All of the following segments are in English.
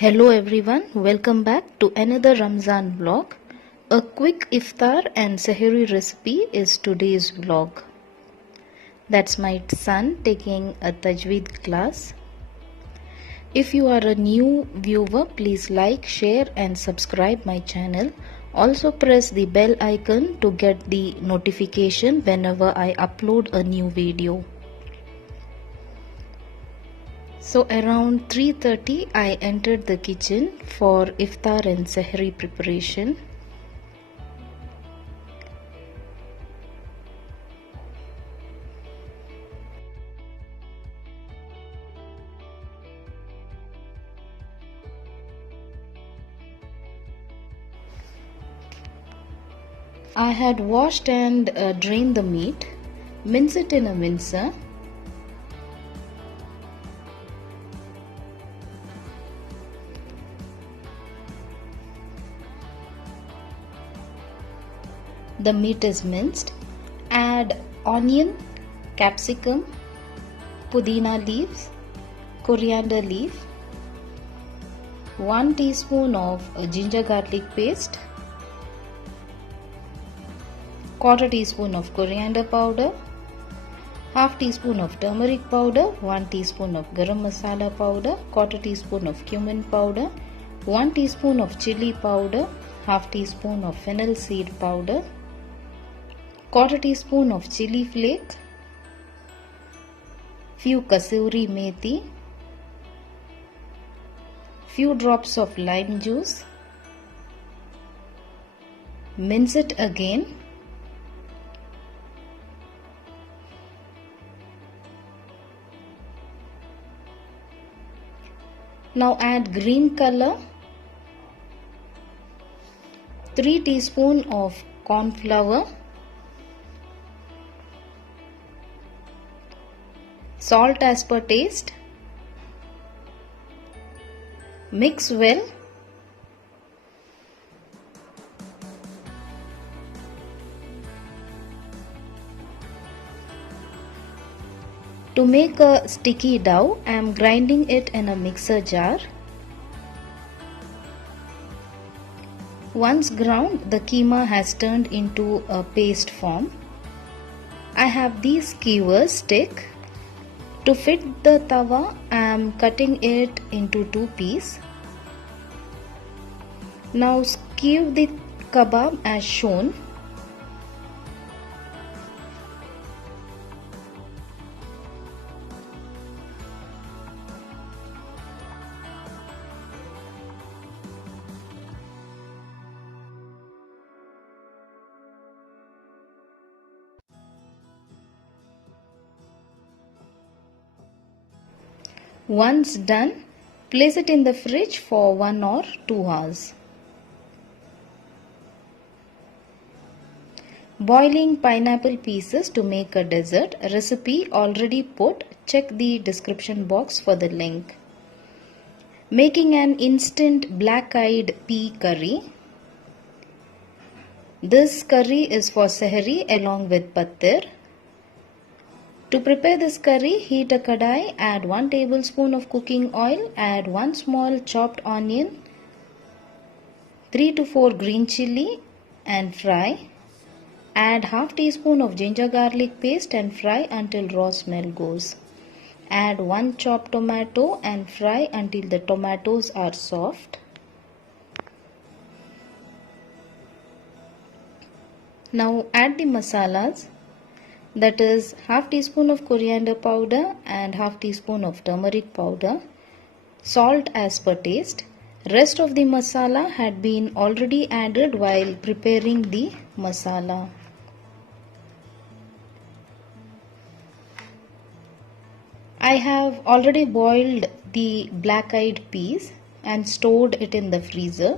Hello everyone, welcome back to another Ramzan vlog. A quick iftar and sahari recipe is today's vlog. That's my son taking a tajweed class. If you are a new viewer, please like, share and subscribe my channel. Also press the bell icon to get the notification whenever I upload a new video. So around 3:30 I entered the kitchen for iftar and sahri preparation. I had washed and drained the meat, mince it in a mincer. The meat is minced. Add onion, capsicum, pudina leaves, coriander leaf, 1 teaspoon of ginger garlic paste, 1/4 teaspoon of coriander powder, 1/2 teaspoon of turmeric powder, 1 teaspoon of garam masala powder, 1/4 teaspoon of cumin powder, 1 teaspoon of chili powder, 1/2 teaspoon of fennel seed powder, 1/4 teaspoon of chili flakes, few kasuri methi, few drops of lime juice. Mince it again. Now add green color, 3 teaspoon of corn flour, salt as per taste. Mix well. To make a sticky dough, I am grinding it in a mixer jar. Once ground, the keema has turned into a paste form. I have these skewers stick. To fit the tawa, I am cutting it into 2 pieces. Now skew the kebab as shown. Once done, place it in the fridge for 1 or 2 hours. Boiling pineapple pieces to make a dessert. Recipe already put. Check the description box for the link. Making an instant black-eyed pea curry. This curry is for sahari along with pattir. To prepare this curry, heat a kadai, add 1 tablespoon of cooking oil, add 1 small chopped onion, 3 to 4 green chilli and fry. Add 1/2 teaspoon of ginger garlic paste and fry until raw smell goes. Add 1 chopped tomato and fry until the tomatoes are soft. Now add the masalas. That is 1/2 teaspoon of coriander powder and 1/2 teaspoon of turmeric powder, salt as per taste. Rest of the masala had been already added while preparing the masala. I have already boiled the black-eyed peas and stored it in the freezer.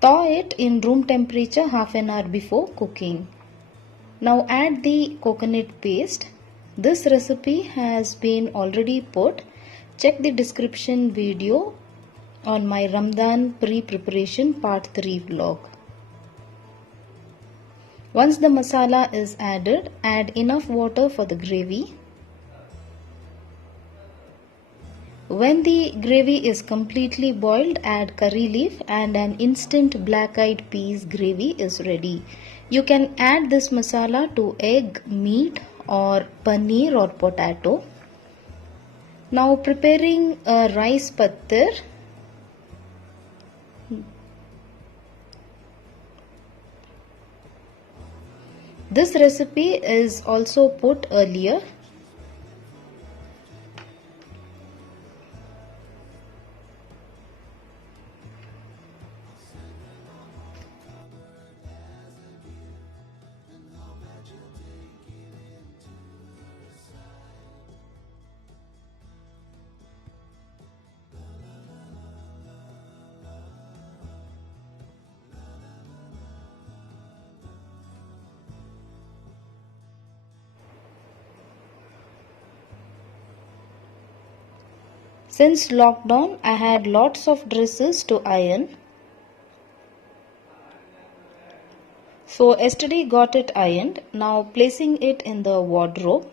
Thaw it in room temperature half an hour before cooking. Now add the coconut paste. This recipe has been already put. Check the description video on my Ramadan pre-preparation part 3 vlog. Once the masala is added, add enough water for the gravy. When the gravy is completely boiled, add curry leaf and an instant black-eyed peas gravy is ready. You can add this masala to egg, meat or paneer or potato. Now preparing a rice pattar. This recipe is also put earlier. Since lockdown, I had lots of dresses to iron. So yesterday got it ironed. Now placing it in the wardrobe.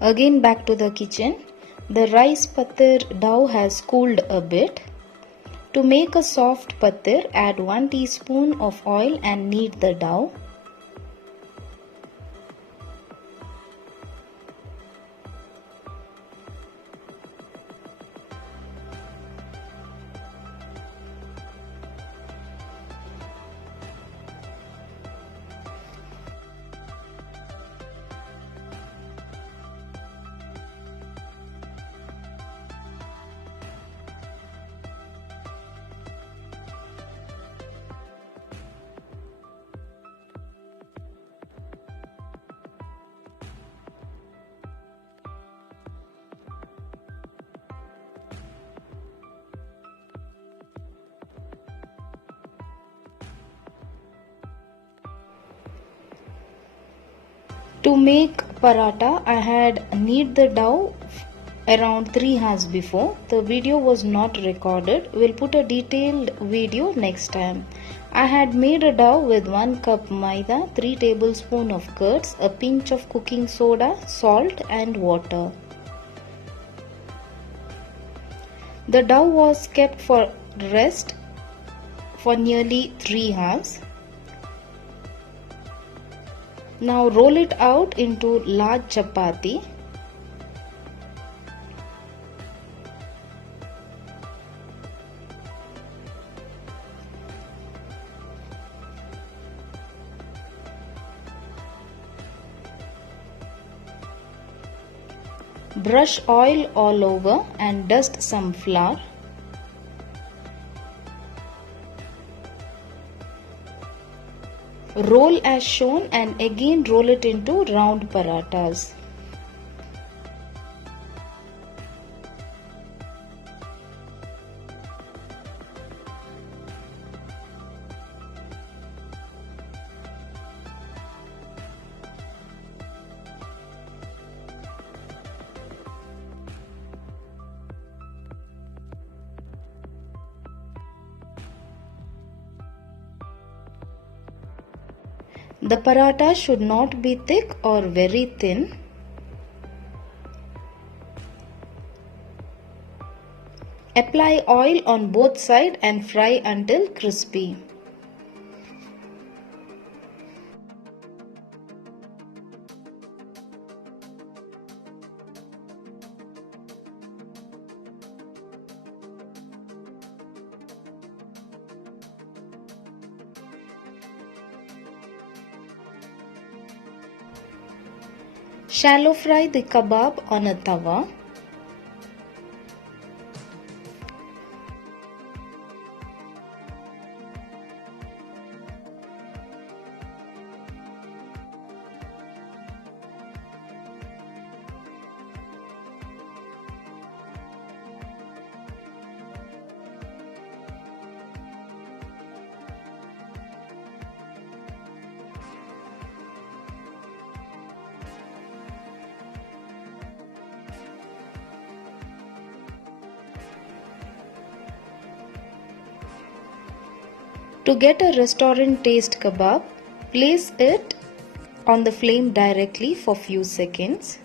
Again back to the kitchen. The rice pattar dough has cooled a bit. To make a soft pattar, add 1 teaspoon of oil and knead the dough. To make paratha, I had knead the dough around 3 hours before. The video was not recorded. We'll put a detailed video next time. I had made a dough with 1 cup maida, 3 tablespoons of curds, a pinch of cooking soda, salt and water. The dough was kept for rest for nearly 3 hours. Now roll it out into large chapati. Brush oil all over and dust some flour. Roll as shown and again roll it into round parathas. The paratha should not be thick or very thin. Apply oil on both sides and fry until crispy. Shallow fry the kebab on a tawa. To get a restaurant taste kebab, place it on the flame directly for few seconds.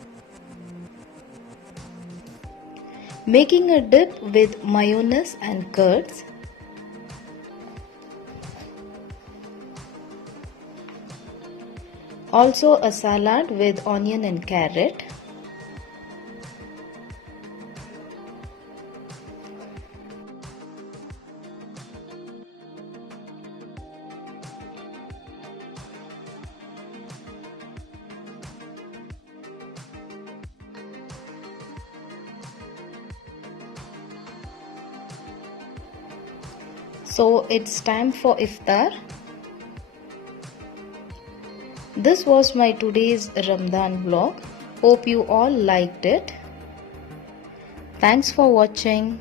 Making a dip with mayonnaise and curds. Also a salad with onion and carrot. So it's time for iftar. This was my today's Ramadan vlog. Hope you all liked it. Thanks for watching.